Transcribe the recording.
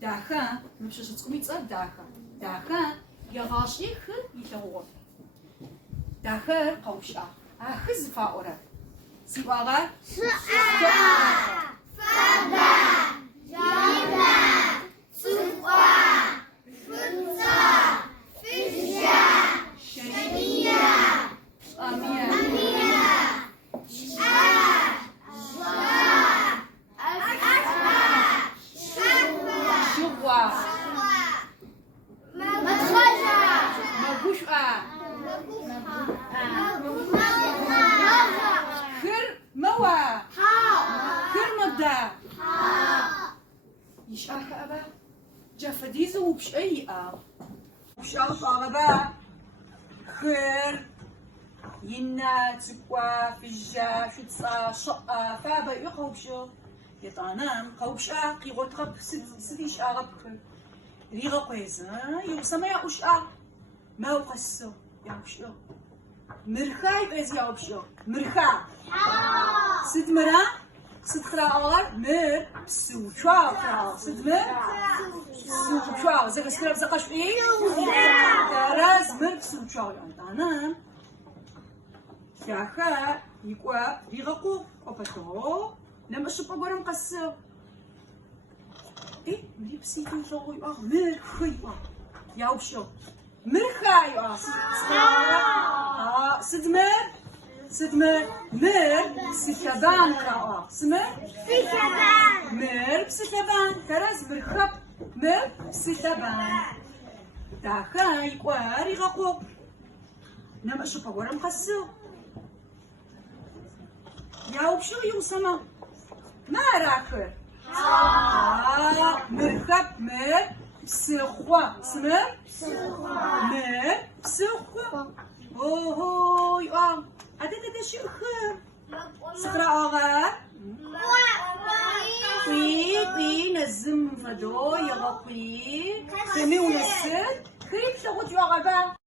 داخا مش شتكم يتصل داخا يغاشي خل يلغو داخر قوشا أخذ فاورة سواغا يشاك أبا جفديزه وبشيئة وشاط أغبا خير ينا تقوى في الجا شتصا شقة فابا يقوبشو يطانام قوبشا قيغو تغب سديش أغب ريغا قويزا يوسما يأوشا ما وقسو يأوشو مرخا يبقيز يأوشو مرخا سد مرا سد خراغر مر بسوشوا خراغ سد مر بسوشوا زغ سكرب زقاش ايه دراز مر بسوشوا يطانام شاخا يقوى ريغاقو قوبتو لما شبا قرم قسو ايه ملي بسيتو يشوغو يقوى مرخا يقوى يأوشو مرخا يقوى سدمر مر سكبان كاوا سمر مر بسكبان كراز مرخب مر بسكبان داخا يقوى ريغاقو نما شوفا ورم قسو ياو بشو يوسما ما راكر مرخب مر بسخوا سمر مر بسخوا اوه يقوى عدد شيخ سخرة آغا قوي نزم فدو يغا قوي خمي ونسد خريب شغل جو آغا